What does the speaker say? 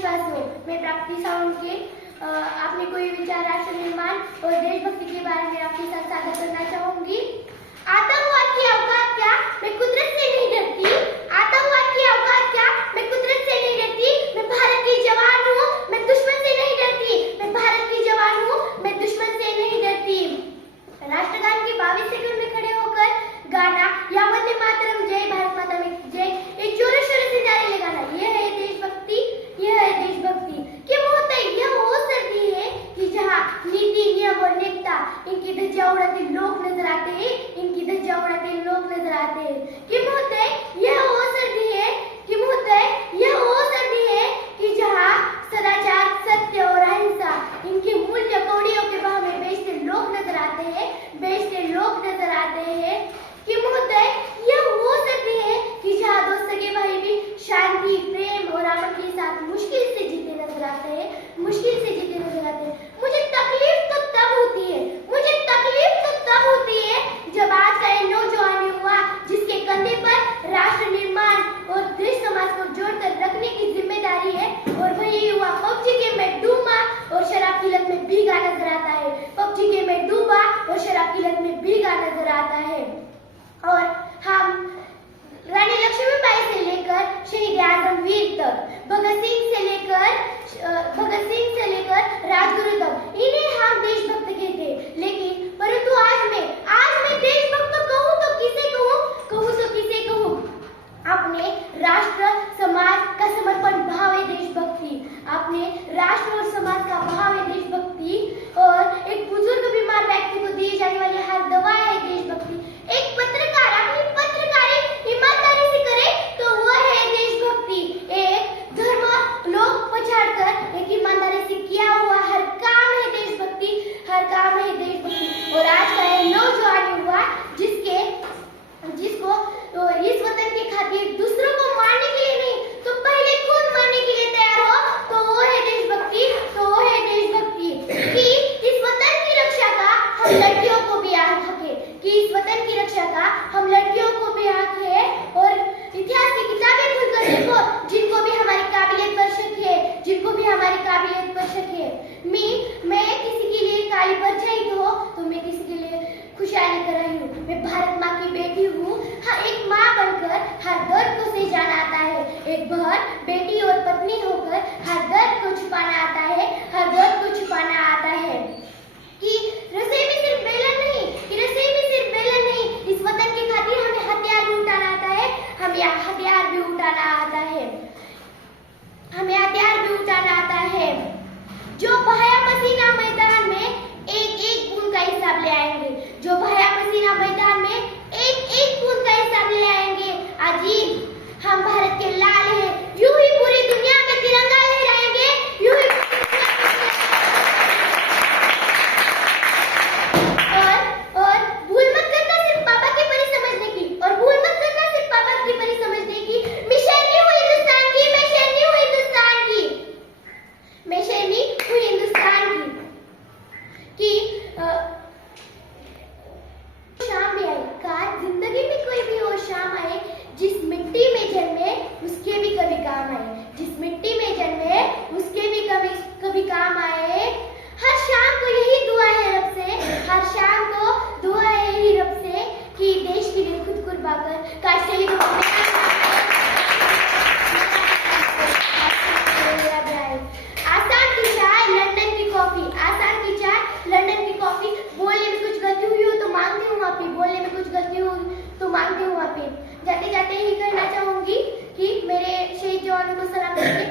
देशवासियों, मैं प्राप्ति सावंत के अपने कोई विचार राष्ट्र निर्माण और देशभक्ति के बारे में आपके साथ साझा करना चाहूंगी। आतंकवाद की औकात क्या, मैं कुदरत से नहीं डरती। आतंकवाद की औकात क्या, मैं कुदरत से नहीं डरती। मैं भारत की जवान हूँ, मैं दुश्मन से नहीं डरती। मैं भारत की जवान हूँ, मैं दुश्मन से नहीं डरती। राष्ट्रगान के 22 सेकंड में खड़े होकर गाना या वंदे मातरम, जय भारत माता में जय, एक जोरों शोरों से नारे लगाना, यह है देशभक्ति, यह है देशभक्ति। क्यों होता है? यह वो सर्दी है कि जहाँ नीति, नियम और नेता इनकी धज्जियां उड़ाते लोग नजर आते हैं, इनकी धज्जियां उड़ाते लोग नजर आते हैं। क्यों होता है? यह वो सर्दी है, क्यों होता है? यह वो सर्दी है कि जहाँ सदाचार, सत्य और अहिंसा इनके मूल्य कौड़ियों के भाव में बेचते लोग नजर आते हैं, बेचते लोग नजर आते हैं। क्यों होता है? यह वो सर्दी है कि जहाँ दो सगे भाई भी शांति, प्रेम और अमन के साथ मुश्किल से जीते नजर आते हैं, मुश्किल से जीते नजर आते हैं। मुझे तकलीफ तो तब होती है, मुझे तकलीफ तो तब होती है जब आज का ये नौजवान युवा जिसके कंधे पर राष्ट्र निर्माण और देश समाज को जोड़कर रखने की जिम्मेदारी है, और वही युवा पबजी गेम में डूबा और शराब की लत में भीगा नजर आता है, पबजी गेम में डूबा और शराब की लत में भीगा नजर आता है। और हम रानी लक्ष्मीबाई से लेकर शहीद आजम वीर तक, भगत सिंह से लेकर राजगुरु तक, इन्हें हम देशभक्त कहते हैं। लेकिन परंतु आज मैं देशभक्त कहूँ तो किसे कहूँ? अपने राष्ट्र समाज का समर्पण भाव है देशभक्ति, अपने राष्ट्र और समाज का भाव है देशभक्ति। और एक बुजुर्ग बीमार व्यक्ति को दी जाने वाली हर दवा है देशभक्ति। एक पत्रकार अपनी पत्रकारी ईमानदारी से करे तो वह है देशभक्ति। एक धर्म लोग पछाड़कर एक ईमानदारी से किया हुआ हर काम है देशभक्ति, हर काम है देशभक्ति। और आज का यह नौजवान युवा जिसको तो इस वतन के खातिर दूसरों को मारने के लिए नहीं तो पहले खुद मारने के लिए तैयार हो, तो वो है देशभक्ति, तो वो है देशभक्ति। कि इस वतन की रक्षा का हम लड़कियों को भी हक है, कि इस वतन की रक्षा का हम लड़कियों को भी हक है। और इतिहास की किताबें खुलकर देखो, जिनको भी हमारी काबिलियत पर शक है, जिनको भी हमारी काबिलियत पर शक है। मैं किसी के लिए काली परछाई तो मैं किसी के लिए खुशहाली कर रही हूँ। मैं भारत माँ की बेटी हूँ। हाँ, एक माँ बनकर हर दर्द को सह जाना आता है, एक बहन, बेटी और पत्नी होकर हर दर्द को छुपाना आता है, हर दर्द को छुपाना आता है। कि रसोई में सिर्फ बेलन नहीं, इस वतन के खातिर हमें हथियार भी उठाना आता है, हमें हथियार भी उठाना आता है, हमें हथियार भी उठाना आता है। जो बहाया पसीना मैदान में एक एक बूंद का हिसाब ले आएंगे, जो बहाया पसीना मैदान में एक एक बूंद का हिसाब ले आएंगे। अजीब, हम भारत के लाल हैं, यूं ही पूरी दुनिया में तिरंगा लहराएंगे, यूं ही और भूल मत करना सिर्फ पापा की परी समझने की, और भूल मत करना सिर्फ पापा की परी समझने की। मैं शहरी हूँ हिंदुस्तान की, मैं शहरी हूँ हिंदुस्तान की, मैं शहरी हूँ हिंदुस्तान की। शाम भी आई, काश जिंदगी में कोई भी वो शाम आए जिस मिट्टी में जन्मे उसके भी कभी काम आए, जिस मिट्टी में जन्मे उसके भी कभी काम आए। हर शाम को यही दुआ है रब से, हर शाम को दुआ है यही रब से कि देश के लिए खुद कुर्बान कर काश शहीद आसान की चाय लंदन की कॉफी, आसान की चाय लंदन की कॉफी। बोलने में कुछ गलती हुई हो तो मांगती हूँ माफी, बोलने में कुछ गलती हुई तो मांगती हूँ माफी। जाते जाते ही कहना चाहूंगी कि मेरे शहीद जवानों को सलाम करके